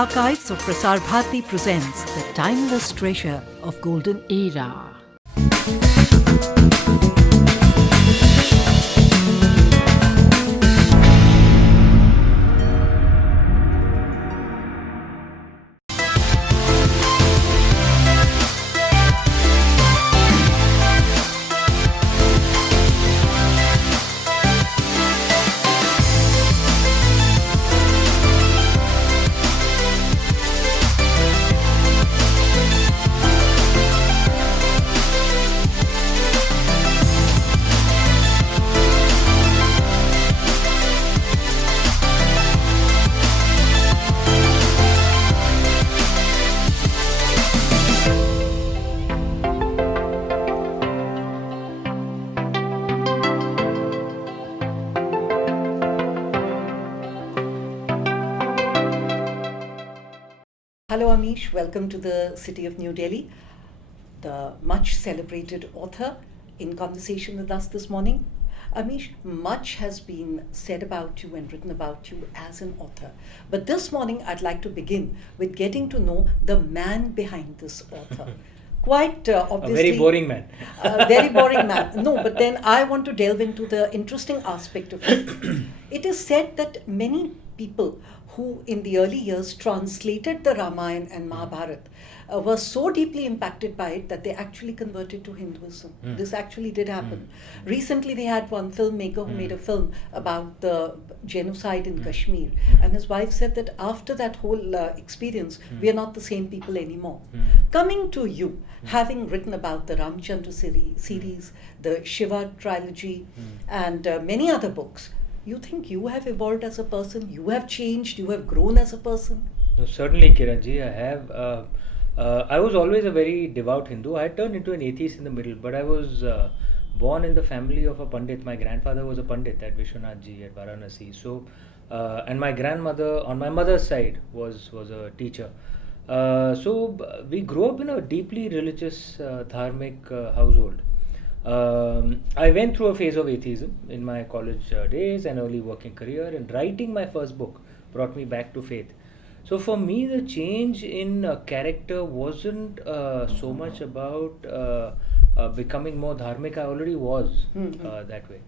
Archives of Prasar Bharati presents the timeless treasure of golden era. Hello Amish, welcome to the city of New Delhi. The much celebrated author in conversation with us this morning. Amish, much has been said about you and written about you as an author. But this morning I'd like to begin with getting to know the man behind this author. Quite obviously. A very boring man. A very boring man. No, but then I want to delve into the interesting aspect of it. It is said that many people who in the early years translated the Ramayana and Mahabharata were so deeply impacted by it that they actually converted to Hinduism. This actually did happen. Recently we had one filmmaker who made a film about the genocide in Kashmir, and his wife said that after that whole experience we are not the same people anymore. Coming to you, having written about the Ramchandra series, the Shiva Trilogy and many other books, you think you have evolved as a person, you have changed, you have grown as a person? No, certainly, Kiranji, I have. I was always a very devout Hindu. I turned into an atheist in the middle, but I was born in the family of a Pandit. My grandfather was a Pandit at Vishwanath Ji at Varanasi. So, and my grandmother on my mother's side was a teacher. So we grew up in a deeply religious, dharmic household. I went through a phase of atheism in my college days and early working career, and writing my first book brought me back to faith. So for me, the change in character wasn't so much about becoming more dharmic. I already was that way.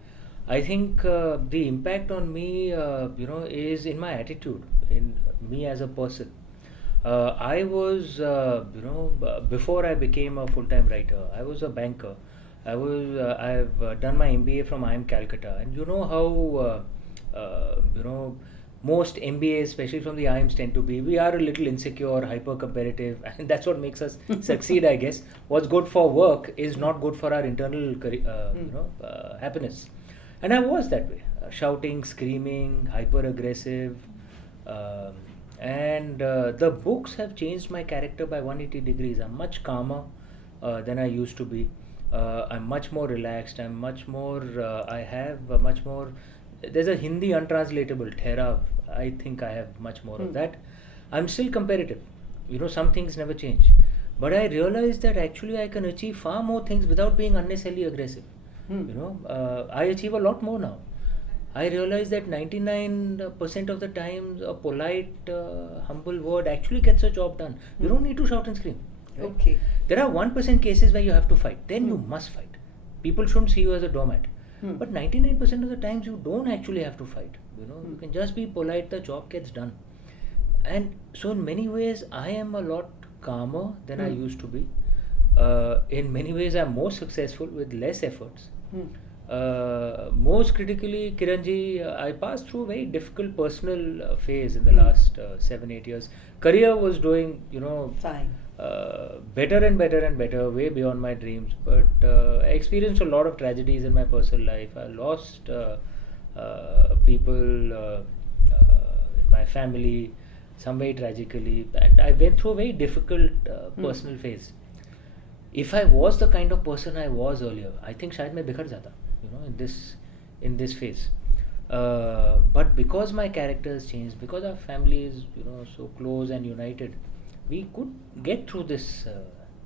I think the impact on me, is in my attitude, in me as a person. I was, before I became a full-time writer, I was a banker. I've done my MBA from IIM Calcutta, and you know how most MBAs, especially from the IIMs, tend to be. We are a little insecure, hyper competitive, and that's what makes us succeed, I guess. What's good for work is not good for our internal happiness, and I was that way, shouting, screaming, hyper aggressive, and the books have changed my character by 180 degrees. I'm much calmer than I used to be. I'm much more relaxed. I'm much more. I have much more. There's a Hindi untranslatable Therav. I think I have much more of that. I'm still competitive. Some things never change. But I realized that actually I can achieve far more things without being unnecessarily aggressive. I achieve a lot more now. I realize that 99% of the time a polite, humble word actually gets a job done. You don't need to shout and scream. Right? Okay. There are 1% cases where you have to fight. Then you must fight. People shouldn't see you as a doormat. But 99% of the times you don't actually have to fight. You can just be polite, the job gets done. And so in many ways I am a lot calmer than I used to be. In many ways I'm more successful with less efforts. Most critically, Kiranji, I passed through a very difficult personal phase in the last 7-8 years. Career was doing, Fine. Better and better and better, way beyond my dreams. But I experienced a lot of tragedies in my personal life. I lost people in my family, some very tragically, and I went through a very difficult personal phase. If I was the kind of person I was earlier, I think shayad main bikhar jata, in this phase. But because my character has changed, because our family is so close and united, we could get through this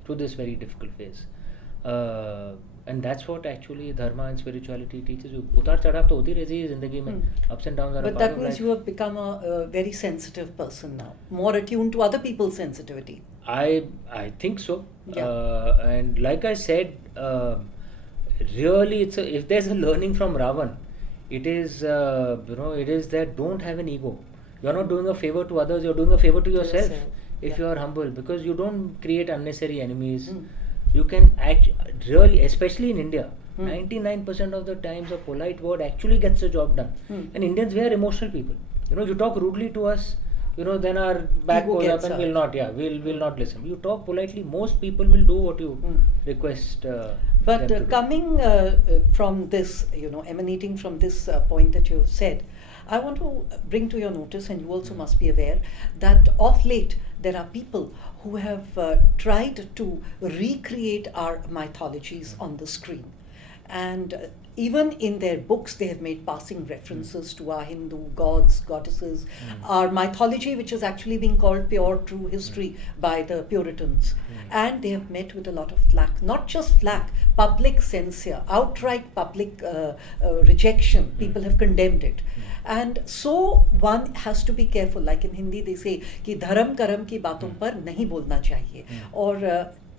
very difficult phase. And that's what actually dharma and spirituality teaches you. उतार चढ़ाव तो होती रहती है जिंदगी में. Ups and downs are a But part that of means life. you have become a very sensitive person now, more attuned to other people's sensitivity. I think so. Yeah. And like I said, really, if there's a learning from Ravan, it is it is that don't have an ego. You're not doing a favor to others. You're doing a favor to yourself. If Yeah. you are humble, because you don't create unnecessary enemies. Mm. You can act really, especially in India. 99% of the times, a polite word actually gets the job done. And Indians, we are emotional people. You talk rudely to us. Then our back Ego goes gets up and hurt. we'll not. Yeah, we'll not listen. You talk politely. Most people will do what you request. But them to do. coming from this, emanating from this point that you have said, I want to bring to your notice, and you also must be aware, that of late there are people who have tried to recreate our mythologies on the screen. And even in their books, they have made passing references to our Hindu gods, goddesses, our mythology, which is actually being called pure, true history by the Puritans. And they have met with a lot of flack, not just flack, public censure, outright public rejection. People have condemned it. And so one has to be careful. Like in Hindi, they say कि धर्म कर्म की बातों पर नहीं बोलना चाहिए. Or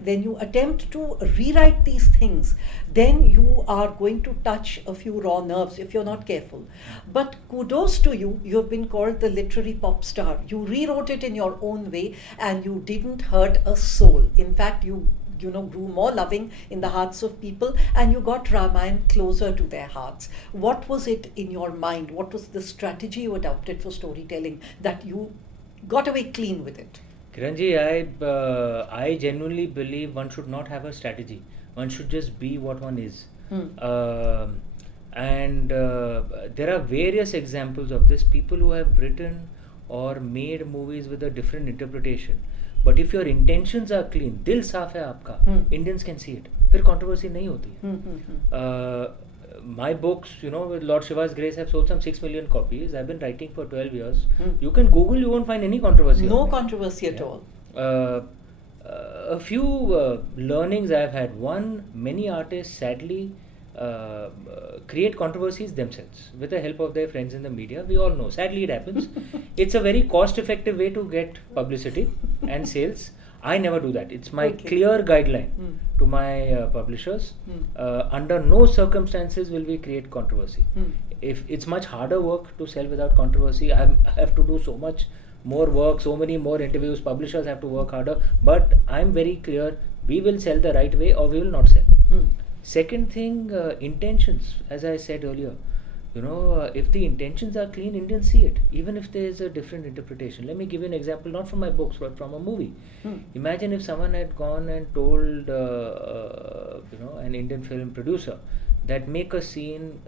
when you attempt to rewrite these things, then you are going to touch a few raw nerves if you're not careful. But kudos to you, you have been called the literary pop star. You rewrote it in your own way and you didn't hurt a soul. In fact, you grew more loving in the hearts of people, and you got Ramayana closer to their hearts. What was it in your mind? What was the strategy you adopted for storytelling that you got away clean with it? Kiranji, I genuinely believe one should not have a strategy. One should just be what one is. And there are various examples of this. People who have written or made movies with a different interpretation. But if your intentions are clean, दिल साफ है आपका, Indians can see it. फिर controversy नहीं होती है. My books, with Lord Shiva's grace, have sold some 6 million copies. I've been writing for 12 years. You can Google, you won't find any controversy. No controversy at all. A few learnings I've had. One, many artists sadly create controversies themselves with the help of their friends in the media. We all know. Sadly, it happens. It's a very cost-effective way to get publicity and sales. I never do that. It's my clear guideline to my publishers. Under no circumstances will we create controversy. If it's much harder work to sell without controversy, I have to do so much more work, so many more interviews. Publishers have to work harder. But I'm very clear. We will sell the right way, or we will not sell. Second thing, intentions. As I said earlier, if the intentions are clean, Indians see it, even if there is a different interpretation. Let me give you an example, not from my books, but from a movie. Imagine if someone had gone and told, an Indian film producer that make a scene,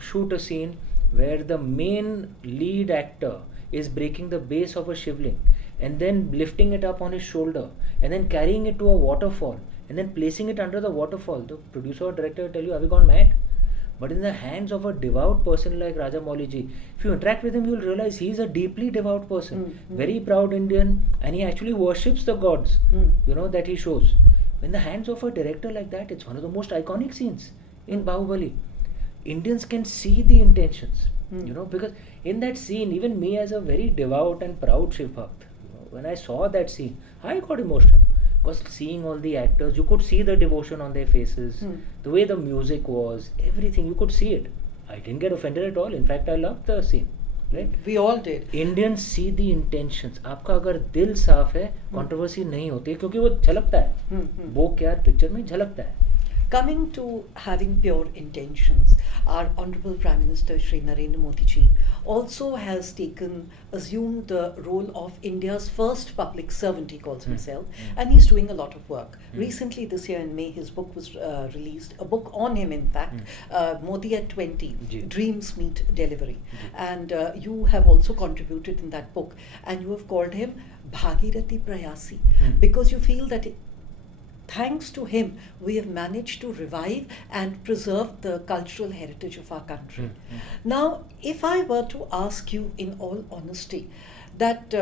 shoot a scene where the main lead actor is breaking the base of a shivling and then lifting it up on his shoulder and then carrying it to a waterfall and then placing it under the waterfall. The producer or director will tell you, have you gone mad? But in the hands of a devout person like Raja Mauliji, if you interact with him, you will realize he is a deeply devout person, very proud Indian, and he actually worships the gods, that he shows. In the hands of a director like that, it's one of the most iconic scenes in Bahubali. Indians can see the intentions, because in that scene, even me as a very devout and proud Shiv Bhakt, when I saw that scene, I got emotional. Because seeing all the actors, you could see the devotion on their faces, the way the music was, everything, you could see it. I didn't get offended at all. In fact, I loved the scene. Right? We all did. Indians see the intentions. आपका अगर दिल साफ है, controversy नहीं होती है, क्योंकि वो झलकता है. वो क्या पिक्चर में झलकता है. Coming to having pure intentions, our Honorable Prime Minister Shri Narendra Modi ji also has assumed the role of India's first public servant, he calls himself, and he's doing a lot of work. Recently, this year in May, his book was released, a book on him, in fact, Modi at 20, Dreams Meet Delivery. And you have also contributed in that book, and you have called him Bhagirathi Prayasi, because you feel that thanks to him, we have managed to revive and preserve the cultural heritage of our country. Now, if I were to ask you in all honesty that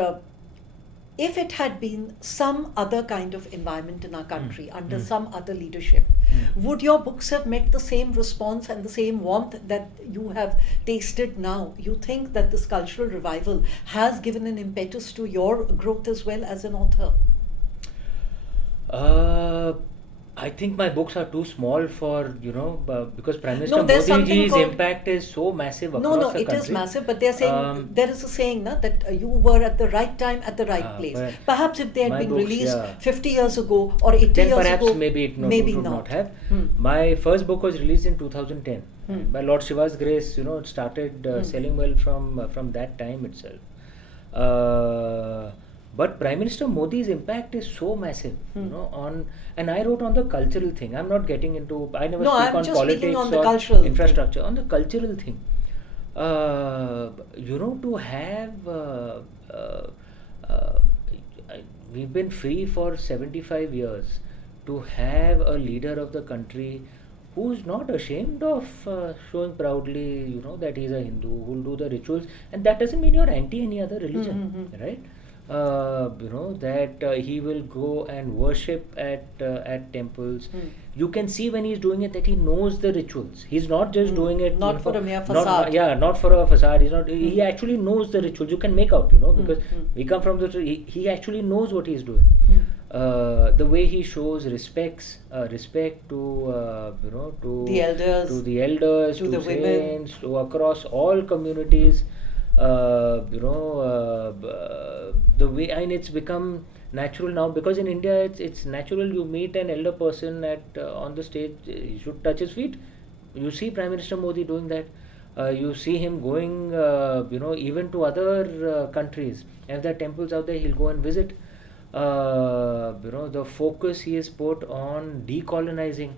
if it had been some other kind of environment in our country, under some other leadership, would your books have met the same response and the same warmth that you have tasted now? You think that this cultural revival has given an impetus to your growth as well as an author? I think my books are too small for, because Prime Minister No, there's Modi something ji's called- impact is so massive across No, the country. it is massive, but they're saying, there is a saying that you were at the right time at the right place. but Perhaps if they had my been books, released yeah. 50 years ago or 80 Then years perhaps ago, maybe it would not have. Hmm. My first book was released in 2010. By Lord Shiva's grace, it started selling well from that time itself. But Prime Minister Modi's impact is so massive, and I wrote on the cultural thing. I'm not getting into, I never No, speak I'm on just politics speaking on the or cultural infrastructure. On the cultural thing, to have, we've been free for 75 years, to have a leader of the country who's not ashamed of showing proudly, that he's a Hindu, who'll do the rituals, and that doesn't mean you're anti any other religion, right? That he will go and worship at temples. You can see when he's doing it that he knows the rituals. He's not just doing it Not for a mere not for a facade. He's not. He actually knows the rituals. You can make out, because we come from the. He actually knows what he's doing. The way he shows respect to The elders, to the elders, to to the saints, women. to across all communities. The way, and it's become natural now, because in India it's natural. You meet an elder person on the stage, you should touch his feet. You see Prime Minister Modi doing that. You see him going, even to other countries. If there are temples out there, he'll go and visit. The focus he has put on decolonizing,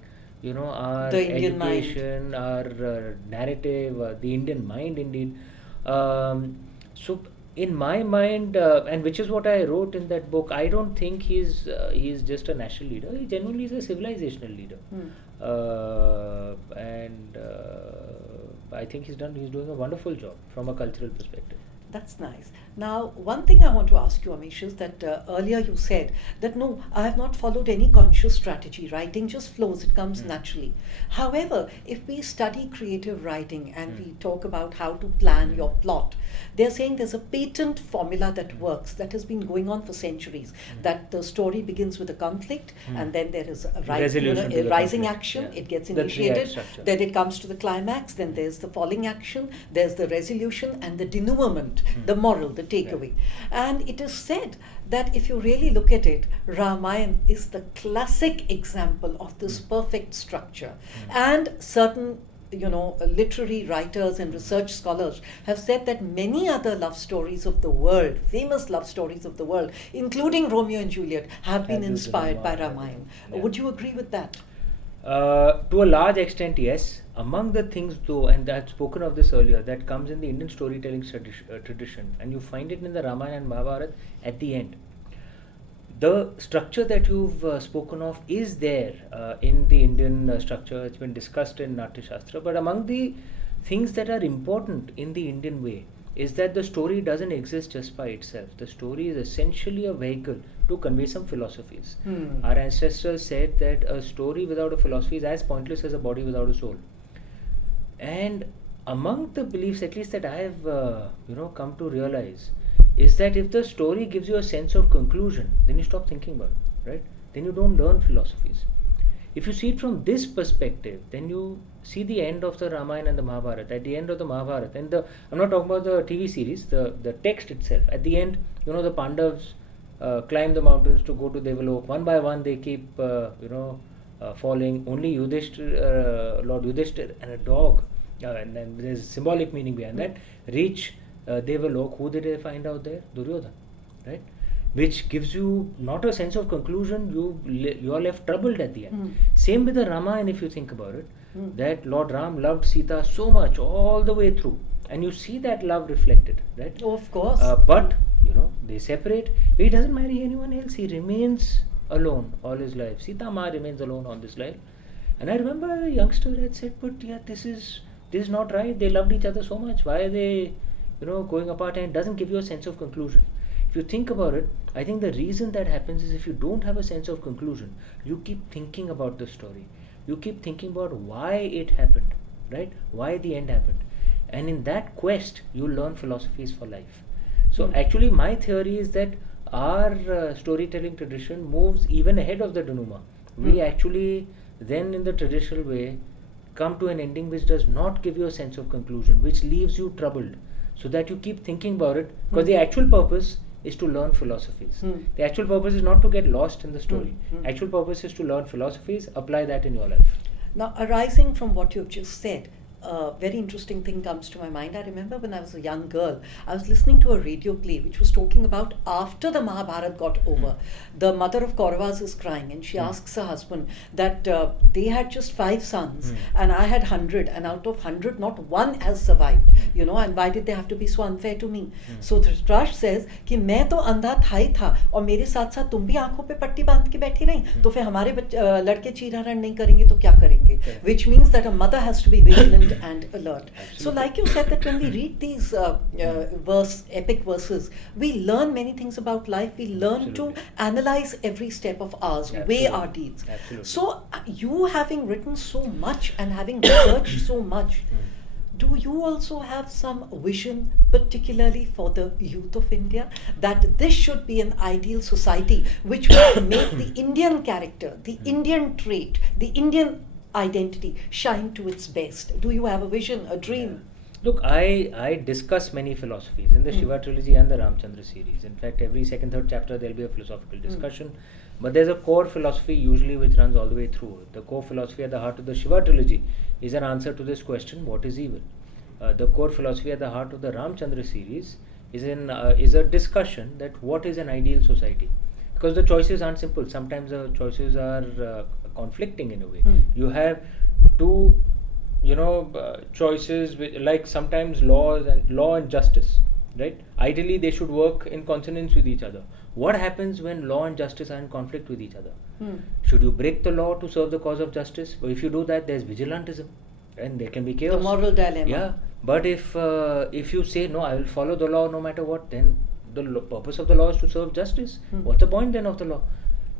our The Indian education, our narrative, the Indian mind, indeed. So in my mind, and which is what I wrote in that book, I don't think he's just a national leader. He genuinely is a civilizational leader. And I think he's doing a wonderful job from a cultural perspective. That's nice. Now, one thing I want to ask you, Amish, is that earlier you said that no, I have not followed any conscious strategy. Writing just flows, it comes naturally. However, if we study creative writing and we talk about how to plan your plot, they're saying there's a patent formula that works, that has been going on for centuries, that the story begins with a conflict and then there is a Resolution to the rising conflict. action, Yeah. it gets The three-act initiated, structure. then it comes to the climax, then there's the falling action, there's the resolution and the denouement, the moral, the takeaway. And it is said that if you really look at it, Ramayana is the classic example of this perfect structure. And certain literary writers and research scholars have said that many other love stories of the world, famous love stories of the world, including Romeo and Juliet, have been inspired by Ramayana. Yeah. Would you agree with that? To a large extent, yes. Among the things, though, and I've spoken of this earlier, that comes in the Indian storytelling tradition, and you find it in the Ramayana and Mahabharata at the end. The structure that you've spoken of is there in the Indian structure. It's been discussed in Natya Shastra. But among the things that are important in the Indian way is that the story doesn't exist just by itself. The story is essentially a vehicle to convey some philosophies. Our ancestors said that a story without a philosophy is as pointless as a body without a soul. And among the beliefs, at least that I have come to realize, is that if the story gives you a sense of conclusion, then you stop thinking about it, right? Then you don't learn philosophies. If you see it from this perspective, then you see the end of the Ramayana and the Mahabharata. At the end of the Mahabharata, and I'm not talking about the TV series, the text itself. At the end, the Pandavas climb the mountains to go to Devalok. One by one, they keep, falling. Only Yudhishthir, Lord Yudhishthir and a dog, and then there's symbolic meaning behind that, reach Devalok. Who did they find out there? Duryodhana, right? Which gives you not a sense of conclusion, you are left troubled at the end. Same with the Ramayana, if you think about it, that Lord Ram loved Sita so much all the way through, and you see that love reflected, right? Oh, of course. But they separate. He doesn't marry anyone else. He remains alone all his life. Sita Ma remains alone on this life. And I remember a youngster had said, but yeah, this is not right. They loved each other so much. Why are they going apart? And it doesn't give you a sense of conclusion. If you think about it, I think the reason that happens is if you don't have a sense of conclusion, you keep thinking about the story. You keep thinking about why it happened, right? Why the end happened. And in that quest, you learn philosophies for life. So actually, my theory is that our storytelling tradition moves even ahead of the denouement. We actually then, in the traditional way, come to an ending which does not give you a sense of conclusion, which leaves you troubled, so that you keep thinking about it, because the actual purpose is to learn philosophies. The actual purpose is not to get lost in the story. Actual purpose is to learn philosophies, apply that in your life. Now, arising from what you've just said, a very interesting thing comes to my mind. I remember when I was a young girl, I was listening to a radio play which was talking about after the Mahabharata got over, the mother of Kauravas is crying, and she asks her husband that they had just 5 sons and I had 100, and out of 100 not one has survived, you know, and why did they have to be so unfair to me? So Dhritarashtra says कि मैं तो अंधा था ही था और मेरे साथ साथ तुम भी आंखों पे पट्टी बांध के बैठी नहीं, तो फिर हमारे लड़के चीरहरण नहीं करेंगे तो क्या करेंगे? Which means that a mother has to be vigilant and alert. Absolutely. So like you said, that when we read these epic verses, we learn many things about life. We learn to analyze every step of ours, weigh our deeds. Absolutely. So you having written so much and having researched so much, do you also have some vision, particularly for the youth of India, that this should be an ideal society which will make the Indian character, the Indian trait, the Indian identity shine to its best? Do you have a vision, a dream? Look, I discuss many philosophies in the Shiva Trilogy and the Ramchandra series. In fact, every second, third chapter there will be a philosophical discussion. But there's a core philosophy usually which runs all the way through. The core philosophy at the heart of the Shiva Trilogy is an answer to this question, what is evil? The core philosophy at the heart of the Ramchandra series is a discussion that what is an ideal society? Because the choices aren't simple. Sometimes the choices are conflicting in a way. You have two, choices like sometimes law and justice, right? Ideally, they should work in consonance with each other. What happens when law and justice are in conflict with each other? Should you break the law to serve the cause of justice? Well, if you do that, there's vigilantism, and there can be chaos. The moral dilemma. Yeah, but if you say no, I will follow the law no matter what, then the purpose of the law is to serve justice. What's the point then of the law?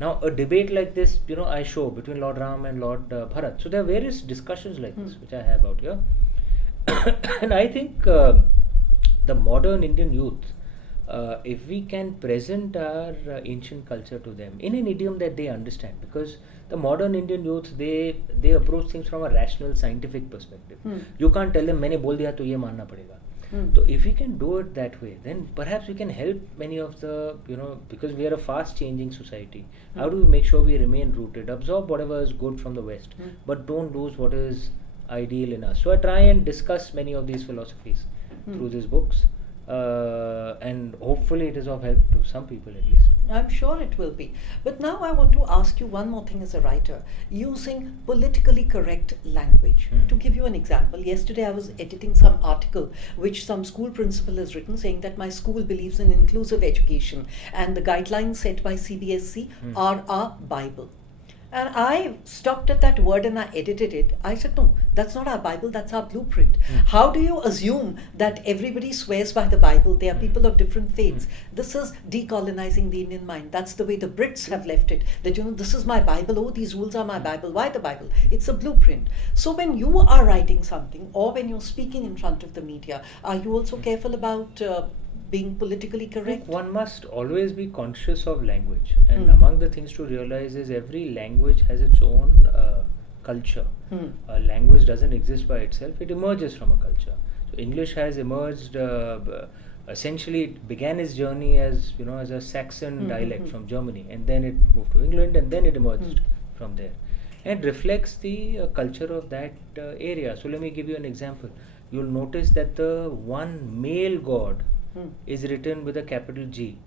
Now, a debate like this, I show between Lord Ram and Lord Bharat. So there are various discussions like this which I have out here. And I think the modern Indian youth, if we can present our ancient culture to them in an idiom that they understand, because the modern Indian youth, they approach things from a rational, scientific perspective. You can't tell them, मैंने बोल दिया तो ये मानना पड़ेगा. So if we can do it that way, then perhaps we can help many of the, because we are a fast changing society. How do we make sure we remain rooted, absorb whatever is good from the West, but don't lose what is ideal in us? So I try and discuss many of these philosophies through these books, and hopefully it is of help to some people at least. I'm sure it will be. But now I want to ask you one more thing as a writer, using politically correct language. To give you an example, yesterday I was editing some article which some school principal has written saying that my school believes in inclusive education and the guidelines set by CBSE are our Bible. And I stopped at that word and I edited it. I said, no, that's not our Bible, that's our blueprint. How do you assume that everybody swears by the Bible? They are people of different faiths. This is decolonizing the Indian mind. That's the way the Brits have left it. That, this is my Bible, oh, these rules are my Bible. Why the Bible? It's a blueprint. So when you are writing something or when you're speaking in front of the media, are you also careful about being politically correct? One must always be conscious of language, and among the things to realize is every language has its own culture. A language doesn't exist by itself, it emerges from a culture. So English has emerged, essentially it began its journey as as a Saxon dialect from Germany, and then it moved to England, and then it emerged from there, and reflects the culture of that area. So let me give you an example. You'll notice that the one male god is written with a capital G,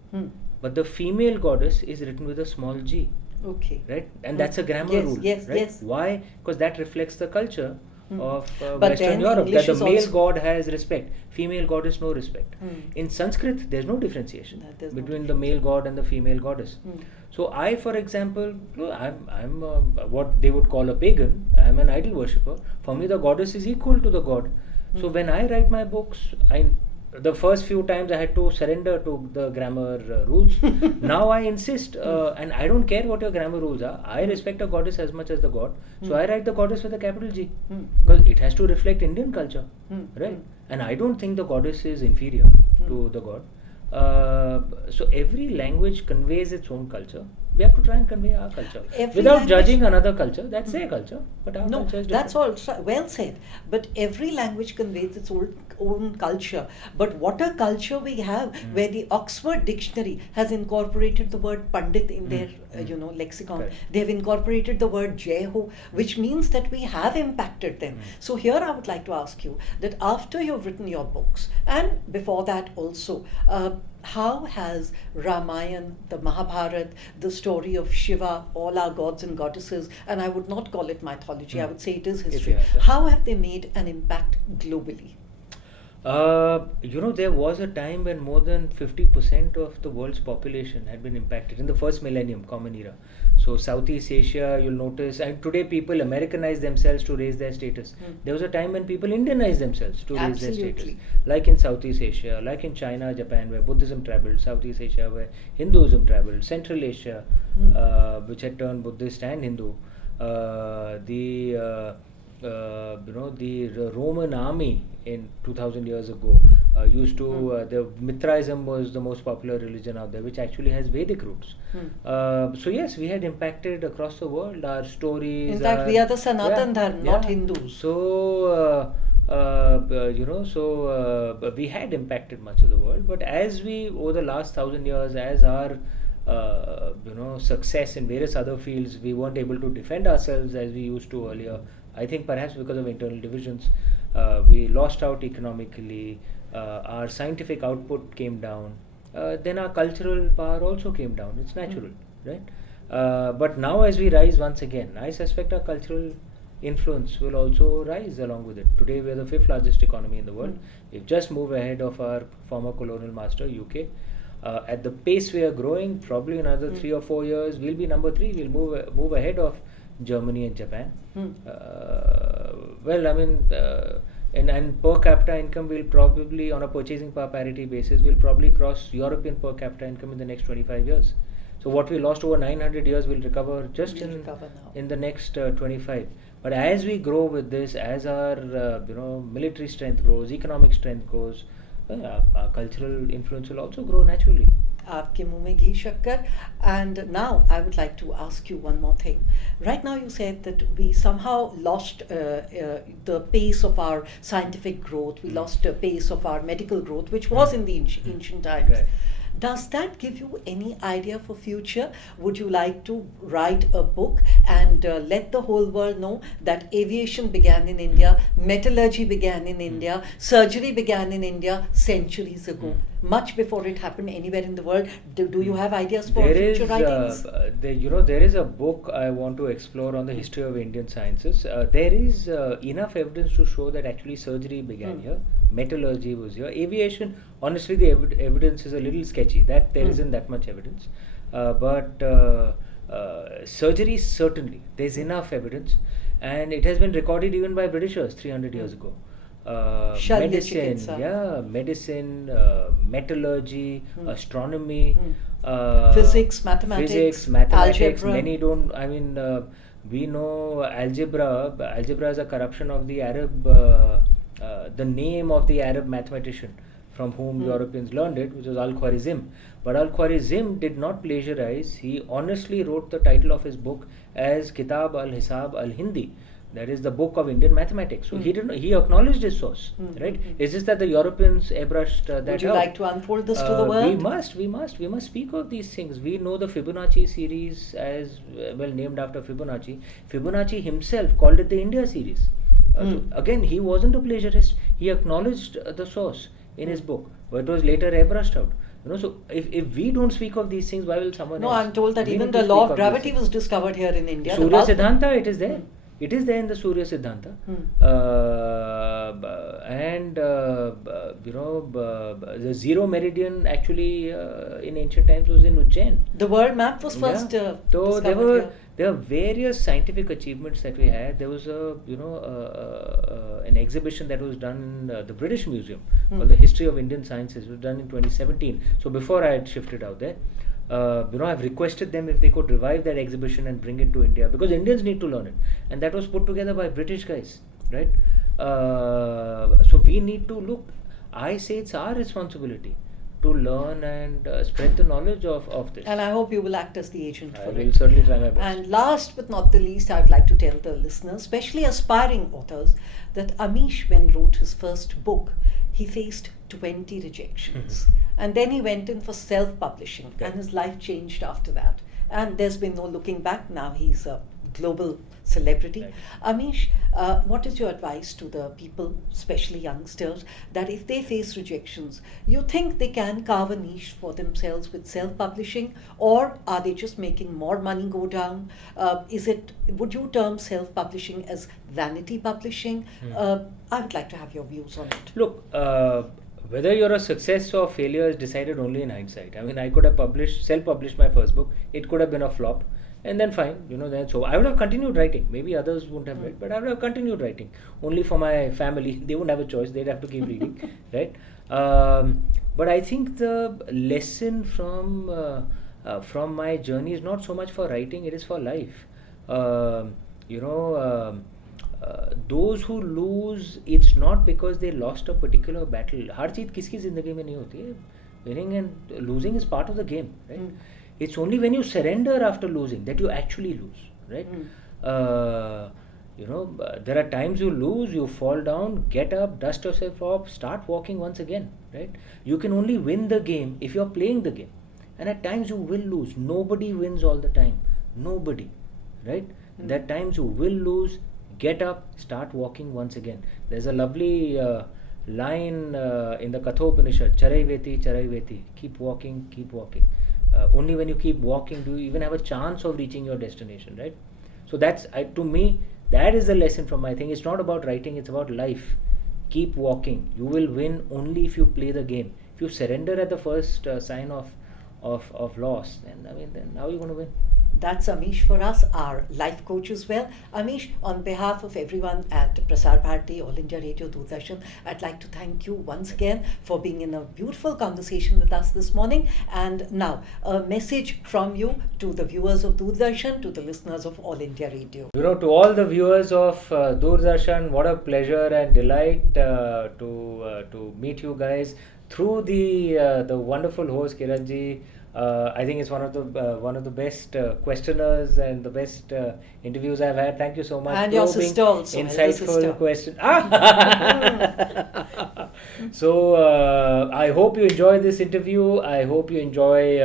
but the female goddess is written with a small g. Okay. Right? And that's a grammar rule. Yes, right? yes. Why? Because that reflects the culture of But Western then Europe. English That is the male also god has respect, female goddess no respect. In Sanskrit, there's no differentiation between the male god and the female goddess. So I, for example, I'm what they would call a pagan. I'm an idol worshipper. For me, the goddess is equal to the god. So when I write my books, the first few times I had to surrender to the grammar rules. Now I insist, and I don't care what your grammar rules are. I respect a goddess as much as the god. So I write the goddess with a capital G, because it has to reflect Indian culture, right? And I don't think the goddess is inferior to the god. So every language conveys its own culture. We have to try and convey our culture without judging another culture. That's their culture, but our culture is different. That's all well said. But every language conveys its own culture. But what a culture we have, where the Oxford Dictionary has incorporated the word Pandit in their lexicon. Correct. They have incorporated the word Jai Ho, which means that we have impacted them. So here I would like to ask you that after you've written your books, and before that also, how has Ramayana, the Mahabharata, the story of Shiva, all our gods and goddesses, and I would not call it mythology, I would say it is history, how have they made an impact globally? There was a time when more than 50% of the world's population had been impacted in the first millennium, Common Era. So Southeast Asia, you'll notice, and today people Americanize themselves to raise their status. There was a time when people Indianized themselves to raise their status. Like in Southeast Asia, like in China, Japan, where Buddhism traveled, Southeast Asia, where Hinduism traveled, Central Asia, which had turned Buddhist and Hindu. The Roman army in 2000 years ago used to, the Mithraism was the most popular religion out there, which actually has Vedic roots. So yes, we had impacted across the world. Our stories. In fact, we are the Sanatan Dharma, not Hindus. So we had impacted much of the world. But as we, over the last 1000 years, as our success in various other fields, we weren't able to defend ourselves as we used to earlier. I think perhaps because of internal divisions, we lost out economically, our scientific output came down, then our cultural power also came down. It's natural, right? But now as we rise once again, I suspect our cultural influence will also rise along with it. Today we are the 5th largest economy in the world. We've just moved ahead of our former colonial master, UK. At the pace we are growing, probably another 3 or 4 years, we'll be number 3. We'll move ahead of Germany and Japan. And per capita income will probably, on a purchasing power parity basis, will probably cross European per capita income in the next 25 years. So what we lost over 900 years will recover just in the next 25. But as we grow with this, as our military strength grows, economic strength grows, our cultural influence will also grow naturally. Aapke muh mein ghee shakkar. And now I would like to ask you one more thing. Right now you said that we somehow lost the pace of our scientific growth, we lost the pace of our medical growth, which was in the ancient times. Right. Does that give you any idea for future? Would you like to write a book and let the whole world know that aviation began in India, metallurgy began in India, surgery began in India centuries ago, much before it happened anywhere in the world? Do you have ideas for future writings? There is a book I want to explore on the history of Indian sciences. There is enough evidence to show that actually surgery began here, metallurgy was here, aviation. Honestly, the evidence is a little sketchy. That there isn't that much evidence, but surgery certainly there's enough evidence, and it has been recorded even by Britishers 300 years ago. Medicine, metallurgy, astronomy, physics, mathematics, algebra. Many don't. I mean, we know algebra. Algebra is a corruption of the Arab, the name of the Arab mathematician from whom Europeans learned it, which was Al-Khwarizm. But Al-Khwarizm did not plagiarize. He honestly wrote the title of his book as Kitab al-Hisab al-Hindi. That is the book of Indian mathematics. So he acknowledged his source, right? It's just that the Europeans airbrushed that out. Would you like to unfold this to the world? We must speak of these things. We know the Fibonacci series as named after Fibonacci. Fibonacci himself called it the India series. So again, he wasn't a plagiarist. He acknowledged the source in his book, but it was later airbrushed out. So if we don't speak of these things, why will someone else? No, I'm told that even the law of gravity was discovered here in India. Surya Siddhanta, it is there. It is there in the Surya Siddhanta. The zero meridian actually in ancient times was in Ujjain. The world map was first discovered here. there are various scientific achievements that we had. There was an exhibition that was done in the British Museum called the History of Indian Sciences. It was done in 2017. So before I had shifted out there, I've requested them if they could revive that exhibition and bring it to India, because Indians need to learn it, and that was put together by British guys, right? So we need to look. I say it's our responsibility to learn and spread the knowledge of this. And I hope you will act as the agent for I it. will certainly try my best. And last but not the least, I would like to tell the listeners, especially aspiring authors, that Amish, when wrote his first book, he faced 20 rejections. And then he went in for self-publishing, and his life changed after that. And there's been no looking back. Now he's a global celebrity. Right. Amish, what is your advice to the people, especially youngsters, that if they face rejections, you think they can carve a niche for themselves with self-publishing, or are they just making more money go down? Would you term self-publishing as vanity publishing? I would like to have your views on it. Look, whether you're a success or failure is decided only in hindsight. I mean, I could have self-published my first book. It could have been a flop. And then fine, then so I would have continued writing. Maybe others wouldn't have read, but I would have continued writing. Only for my family, they wouldn't have a choice. They'd have to keep reading, right? But I think the lesson from my journey is not so much for writing; it is for life. Those who lose, it's not because they lost a particular battle. Har jeet kiski zindagi mein nahi hoti hai. Winning and losing is part of the game, right? It's only when you surrender after losing that you actually lose, right? There are times you lose, you fall down, get up, dust yourself off, start walking once again, right? You can only win the game if you're playing the game. And at times you will lose. Nobody wins all the time. Nobody, right? And at times you will lose, get up, start walking once again. There's a lovely line in the Kathopanishad, Charai Veti, keep walking, keep walking. Only when you keep walking do you even have a chance of reaching your destination, right? So to me, that is the lesson from my thing. It's not about writing, it's about life. Keep walking. You will win only if you play the game. If you surrender at the first sign of loss, then how are you going to win? That's Amish for us, our life coach as well. Amish, on behalf of everyone at Prasar Bharati, All India Radio, Doordarshan, I'd like to thank you once again for being in a beautiful conversation with us this morning. And now, a message from you to the viewers of Doordarshan, to the listeners of All India Radio. To all the viewers of Doordarshan, what a pleasure and delight to meet you guys through the wonderful host Kiranji. I think it's one of the best questioners and the best interviews I've had. Thank you so much. And your sister also. Insightful question. So I hope you enjoy this interview. I hope you enjoy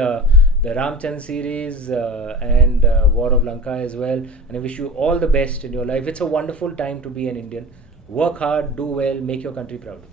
the Ramchand series and War of Lanka as well. And I wish you all the best in your life. It's a wonderful time to be an Indian. Work hard, do well, make your country proud.